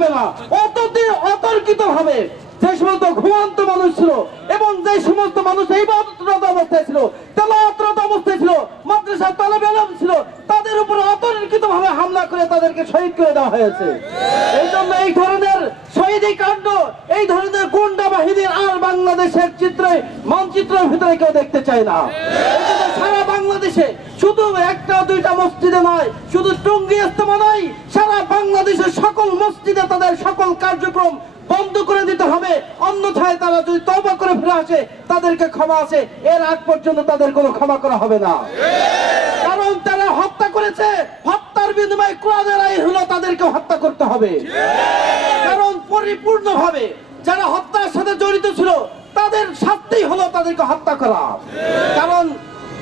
যাবে না। অতটি অতর্কিত ভাবে যে সমস্ত ঘুমন্ত মানুষ ছিল এবং যে সমস্ত মানুষ এই বাদরত অবস্থায় ছিল, তেলাওয়াতরত অবস্থায় ছিল মাদ্রাসা তালেব এলম ছিল, তাদের উপরে অতর্কিত ভাবে হামলা করে তাদেরকে শহীদ করে দেওয়া হয়েছে। এই জন্য এই ধরনের শহীদি কাণ্ড, এই ধরনের গুন্ডা বাহিনীর আর বাংলাদেশের চিত্রে, মানচিত্রের ভিতরে কেউ দেখতে চায় না। সারা বাংলাদেশে শুধু একটা দুইটা মসজিদে নয়, শুধু টঙ্গী ইস্তেমা নয়, সারা বাংলাদেশের সকল মসজিদে তাদের সকল কার্যক্রম বন্ধ করে দিতে হবে। অন্যথায় তারা যদি তবা করে ফিরে আসে, তাদেরকে ক্ষমা আছে। এর আগ পর্যন্ত তাদের কোনো ক্ষমা করা হবে না। কারণ তারা হত্যা করেছে। হত্যার বিনিময়ে কোরআনের আইন হলো তাদেরকে হত্যা করতে হবে। কারণ পরিপূর্ণভাবে যারা হত্যার সাথে জড়িত ছিল, তাদের শাস্তি হলো তাদেরকে হত্যা করা। কারণ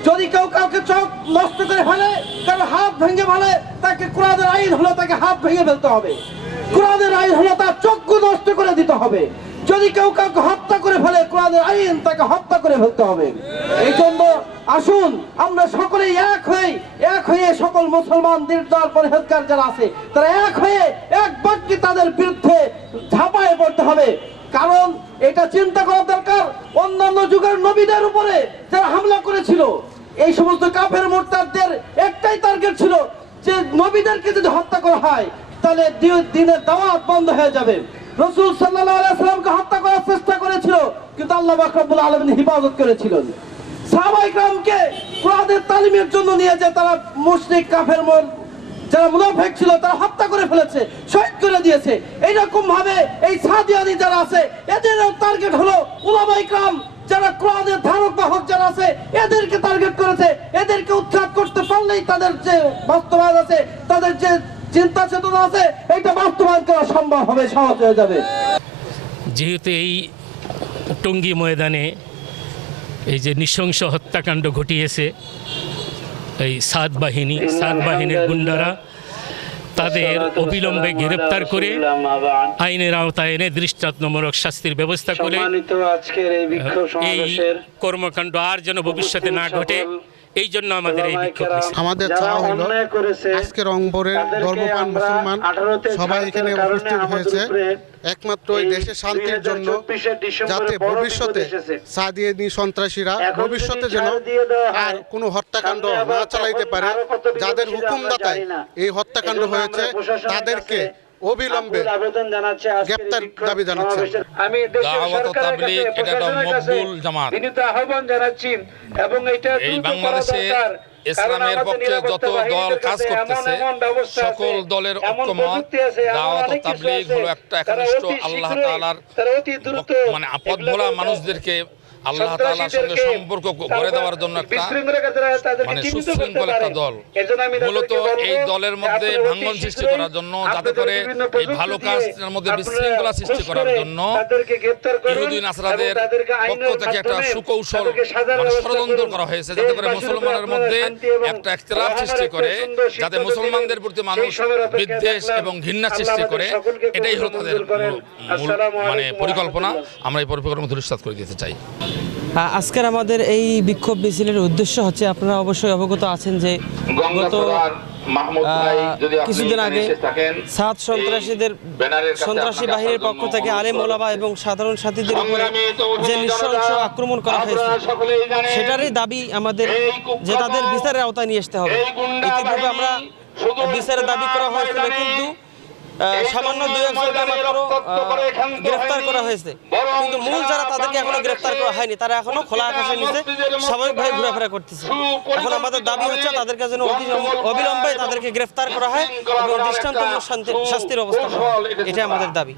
যদি কেউ কাউকে চোখ নষ্ট করে ফেলে, কারও হাত ভেঙে ফেলে, তাকে কোরআনের আইন হলো তাকে হাত ভেঙে ফেলতে হবে। কোরআনের আইন হলো তার চক্ষু নষ্ট করে দিতে হবে। যদি কেউ কাউকে হত্যা করে ফেলে কোরআনের আইন তাকে হত্যা করে ফেলতে হবে। এই জন্য আসুন, আমরা সকলে এক হয়ে এক হয়ে সকল মুসলমান, নির্দল পরিহেজগার যারা আছে, তারা এক হয়ে এক বাক্যে তাদের বিরুদ্ধে ঝাঁপায় পড়তে হবে। কারণ এটা চিন্তা করা দরকার। অন্যান্য যুগের নবীদের উপরে যারা হামলা করেছিল এই সমস্ত কাফের মোর্তাদের একটাই টার্গেট ছিল যে নবীদেরকে যদি হত্যা করা হয়, তাহলে দিনের দাওয়াত বন্ধ হয়ে যাবে। রসুল সাল্লামকে হত্যা করার চেষ্টা করেছিল, কিন্তু আল্লাহ বাকরবুল আলমিন হিফাজত করেছিলেন। সাহাবাইকরামকে কোরআনের তালিমের জন্য নিয়ে তারা মুশরিক, কাফের মন, যারা মুনাফেক ছিল, তারা হত্যা করে ফেলেছে, শহীদ করে দিয়েছে। এইরকম ভাবে এই সাদিয়ানি যারা আছে, এদেরও টার্গেট হলো উলামাইকরাম যারা কোরআনের ধারক বাহক যারা আছে, এদেরকে টার্গেট এদেরকে উৎখাত করতে পারলেই তাদের যে বাস্তবায়ন আছে তাদের যে চিন্তা চেতনা আছে এটা বাস্তবায়ন করা সম্ভব হবে সহজ হয়ে যাবে। যেহেতু এই টঙ্গী ময়দানে এই যে নৃশংস হত্যাকাণ্ড ঘটিয়েছে এই সাত বাহিনী সাত বাহিনীর গুন্ডারা তাদের অবিলম্বে গ্রেপ্তার করে আইনের আওতায় এনে দৃষ্টান্তমূলক শাস্তির ব্যবস্থা করে এই কর্মকাণ্ড আর যেন ভবিষ্যতে না ঘটে এই জন্য আমাদের এই বিক্ষোভ মিছিল। আমাদের চাওয়া হলো আজকে রংপুরের ধর্মপ্রাণ মুসলমান সবাই এখানে উপস্থিত হয়েছে একমাত্র এই দেশের শান্তির জন্য যাতে ভবিষ্যতে। সাদিয়ানি সন্ত্রাসীরা ভবিষ্যতে যেন আর কোনো হত্যাকাণ্ড না চালাইতে পারে যাদের সেটা হুকুম আমরা দাতায় জানি না। এই হত্যাকাণ্ড হয়েছে তাদেরকে অবিলম্বে গ্রেপ্তার দাবি জানাচ্ছি। আমি। বিনীত আহ্বান জানাচ্ছি এবং এটা এই বাংলাদেশে ইসলামের পক্ষে যত দল কাজ করতেছে সকল দলের ঐক্যমত দাওয়াত তাবলীগ হলো একটা একনিষ্ঠ আল্লাহ তাআলার মানে আপদ ভোলা মানুষদেরকে আল্লাহ তাআলার সঙ্গে সম্পর্ক গড়ে দেওয়ার জন্য একটা মানে সুশৃঙ্খল একটা দল। মূলত এই দলের মধ্যে ভাঙ্গন সৃষ্টি করার জন্য যাতে করে এই ভালো কাজের মধ্যে বিশৃঙ্খলা সৃষ্টি করার জন্য তাদেরকে গ্রেফতার করুন ইহুদি নাসরাদের এবং তাদেরকে পক্ষ থেকে একটা সুকৌশল মানে ষড়যন্ত্র করা হয়েছে যাতে করে মুসলমানের মধ্যে একটা একতলাপ সৃষ্টি করে যাতে মুসলমানদের প্রতি মানুষ বিদ্বেষ এবং ঘৃণা সৃষ্টি করে এটাই হলো তাদের মানে পরিকল্পনা। আমরা এই পরিকল্পনা ধূলিসাৎ করে দিতে চাই। আজকের আমাদের এই বিক্ষোভ মিছিলের উদ্দেশ্য হচ্ছে আপনারা অবশ্যই অবগত আছেন যে গত কিছুদিন আগে সাত সন্ত্রাসীদের সন্ত্রাসী বাহিনীর পক্ষ থেকে আলেম ওলামা এবং সাধারণ সাথীদের উপরে যে নৃশংস আক্রমণ করা হয়েছে সেটারই দাবি আমাদের যে তাদের বিচারের আওতায় নিয়ে আসতে হবে। ইতিপূর্বে আমরা বিচারের দাবি করা হয়েছিল কিন্তু সামান্য দুই একজনকে মাত্র গ্রেফতার করা হয়েছে। কিন্তু মূল যারা তাদেরকে এখনও গ্রেফতার করা হয়নি তারা এখনও খোলা আকাশের নিচে স্বাভাবিকভাবে ঘোরাফেরা করতেছে। এখন আমাদের দাবি হচ্ছে তাদেরকে যেন অবিলম্বে তাদেরকে গ্রেফতার করা হয় এবং দৃষ্টান্তমূলক শান্তি- শাস্তির অবস্থা এটাই আমাদের দাবি।